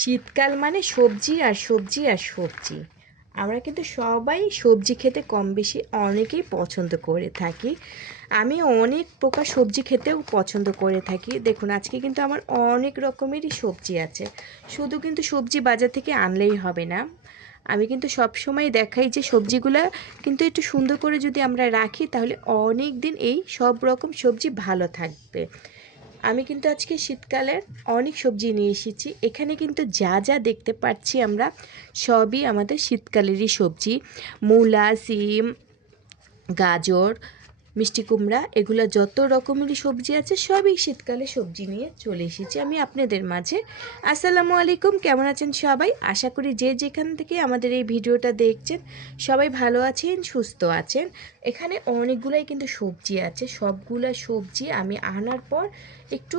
শীতকাল মানে সবজি আর সবজি আর সবজি। আমরা কিন্তু সবাই সবজি খেতে কম বেশি অনেকেই পছন্দ করে থাকি। আমি অনেক প্রকার সবজি খেতেও পছন্দ করে থাকি। দেখুন আজকে কিন্তু আমার অনেক রকমেরই সবজি আছে। শুধু কিন্তু সবজি বাজার থেকে আনলেই হবে না। আমি কিন্তু সব সময় দেখাই যে সবজিগুলা কিন্তু একটু সুন্দর করে যদি আমরা রাখি তাহলে অনেক দিন এই সব রকম সবজি ভালো থাকবে। আমি কিন্তু আজকে শীতকালের অনেক সবজি নিয়ে এসেছি। এখানে কিন্তু যা যা দেখতে পাচ্ছি আমরা সবই আমাদের শীতকালেরই সবজি। মূলা, সিম, গাজর, মিষ্টি কুমড়া, এগুলো যত রকমেরই সবজি আছে সবই শীতকালে সবজি নিয়ে চলে এসেছি আমি আপনাদের মাঝে। আসসালামু আলাইকুম, কেমন আছেন সবাই? আশা করি যে যেখান থেকে আমাদের এই ভিডিওটা দেখছেন সবাই ভালো আছেন, সুস্থ আছেন। এখানে অনেকগুলাই কিন্তু সবজি আছে। সবগুলা সবজি আমি আনার পর একটু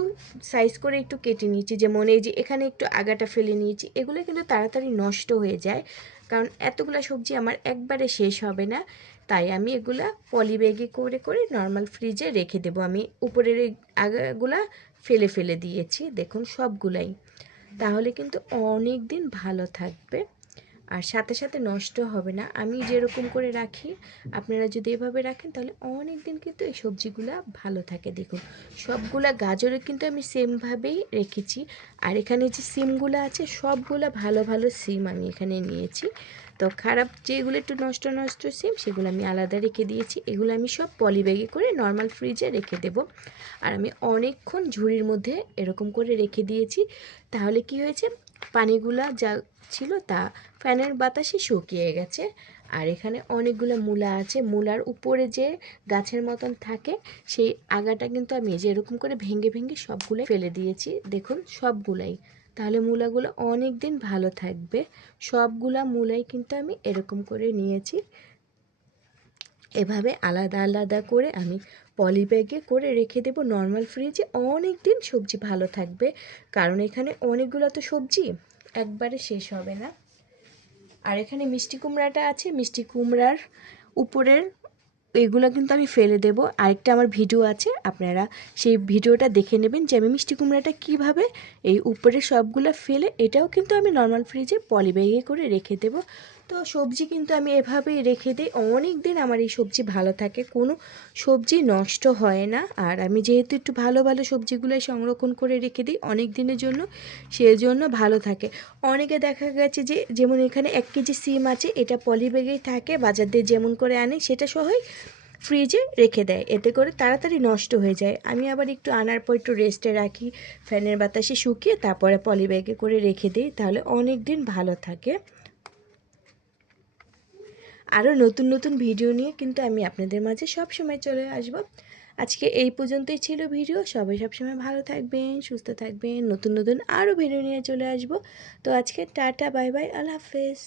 সাইজ করে একটু কেটে নিয়েছি। যেমন এই যে এখানে একটু আগাটা ফেলে নিয়েছি। এগুলো কিন্তু তাড়াতাড়ি নষ্ট হয়ে যায়, কারণ এতগুলা সবজি আমার একবারে শেষ হবে না। তাই আমি এগুলা পলি ব্যাগে করে করে নর্মাল ফ্রিজে রেখে দেবো। আমি উপরের এই আগাগুলা ফেলে ফেলে দিয়েছি, দেখুন সবগুলাই। তাহলে কিন্তু অনেক দিন ভালো থাকবে আর সাথে সাথে নষ্ট হবে না। আমি যেরকম করে রাখি আপনারা যদি এভাবে রাখেন তাহলে অনেক দিন কিন্তু এই সবজিগুলা ভালো থাকে। দেখুন সবগুলা গাজরে কিন্তু আমি সেমভাবেই রেখেছি। আর এখানে যে সিমগুলো আছে সবগুলা ভালো ভালো সিম আমি এখানে নিয়েছি। তো খারাপ যেগুলো একটু নষ্ট নষ্ট সিম সেগুলো আমি আলাদা রেখে দিয়েছি। এগুলো আমি সব পলি ব্যাগে করে নর্মাল ফ্রিজে রেখে দেব। আর আমি অনেকক্ষণ ঝুড়ির মধ্যে এরকম করে রেখে দিয়েছি। তাহলে কি হয়েছে, পানিগুলা যা ছিল তা ফ্যানের বাতাসে শুকিয়ে গেছে। আর এখানে অনেকগুলো মূলা আছে। মূলার উপরে যে গাছের মতন থাকে সেই আগাটা কিন্তু আমি যে এরকম করে ভেঙে ভেঙে সবগুলো ফেলে দিয়েছি। দেখুন সবগুলাই, তাহলে মূলাগুলো অনেক দিন ভালো থাকবে। সবগুলা মূলাই কিন্তু আমি এরকম করে নিয়েছি। এভাবে আলাদা আলাদা করে আমি পলি ব্যাগে করে রেখে দেব নর্মাল ফ্রিজে। অনেক দিন সবজি ভালো থাকবে, কারণ এখানে অনেকগুলো তো সবজি একবারে শেষ হবে না। আর এখানে মিষ্টি কুমড়াটা আছে, মিষ্টি কুমড়ার উপরের এগুলো কিন্তু আমি ফেলে দেব। আরেকটা আমার ভিডিও আছে, আপনারা সেই ভিডিওটা দেখে নেবেন যে আমি মিষ্টি কুমড়াটা কীভাবে এই উপরে সবগুলো ফেলে এটাও কিন্তু আমি নর্মাল ফ্রিজে পলি ব্যাগে করে রেখে দেব। তো সবজি কিন্তু আমি এভাবেই রেখে দিই, অনেক দিন আমার এই সবজি ভালো থাকে, কোনো সবজি নষ্ট হয় না। আর আমি যেহেতু একটু ভালো ভালো সবজিগুলোই সংরক্ষণ করে রেখে দিই অনেক দিনের জন্য, সেজন্য ভালো থাকে। অনেকে দেখা গেছে যে যেমন এখানে 1 কেজি সিম আছে, এটা পলি ব্যাগেই থাকে, বাজার দিয়ে যেমন করে আনে সেটা সহই ফ্রিজে রেখে দেয়, এতে করে তাড়াতাড়ি নষ্ট হয়ে যায়। আমি আবার একটু আনার পর একটু রেস্টে রাখি, ফ্যানের বাতাসে শুকিয়ে তারপরে পলি ব্যাগে করে রেখে দিই, তাহলে অনেক দিন ভালো থাকে। আরও নতুন নতুন ভিডিও নিয়ে কিন্তু আমি আপনাদের মাঝে সব সময় চলে আসব। আজকে এই পর্যন্তই ছিল ভিডিও। সবাই সবসময় ভালো থাকবেন, সুস্থ থাকবেন। নতুন নতুন আরও ভিডিও নিয়ে চলে আসব। তো আজকে টাটা, বাই বাই, আল্লাহ হাফেজ।